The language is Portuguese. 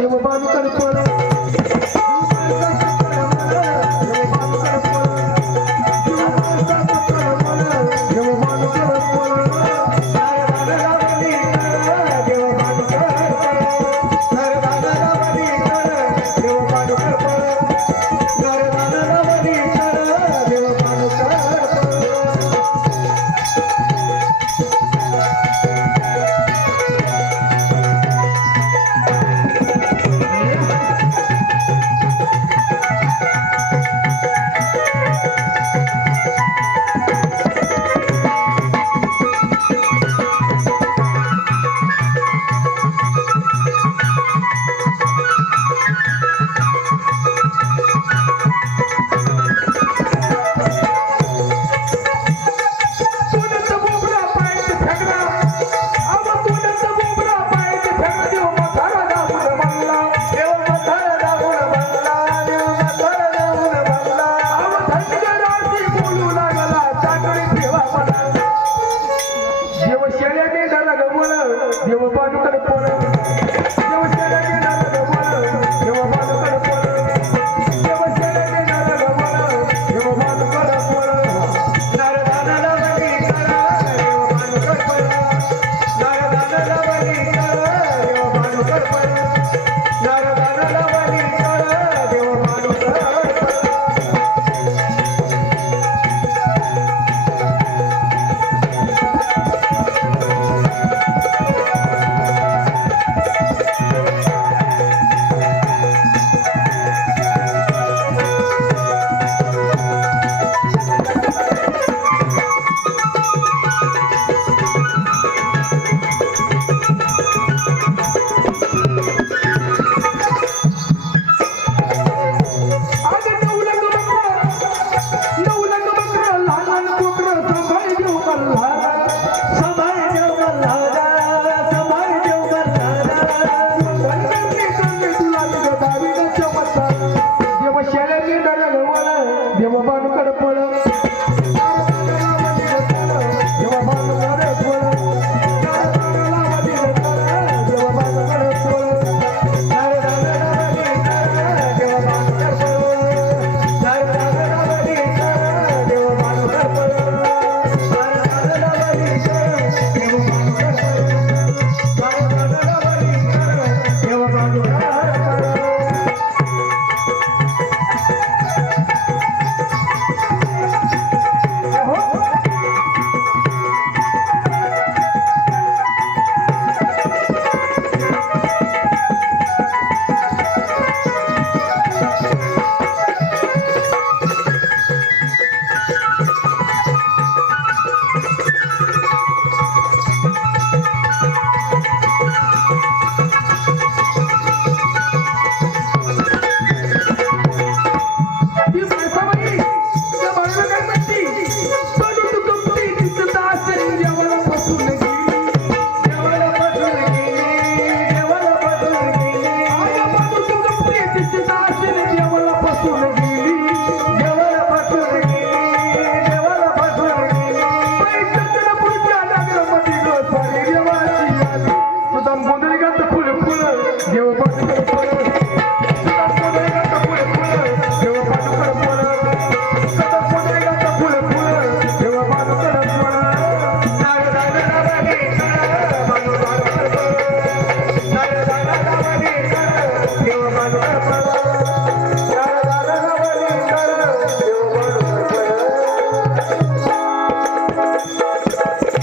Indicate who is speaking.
Speaker 1: Eu vou parar o meu. गमून देव पाठवून বলো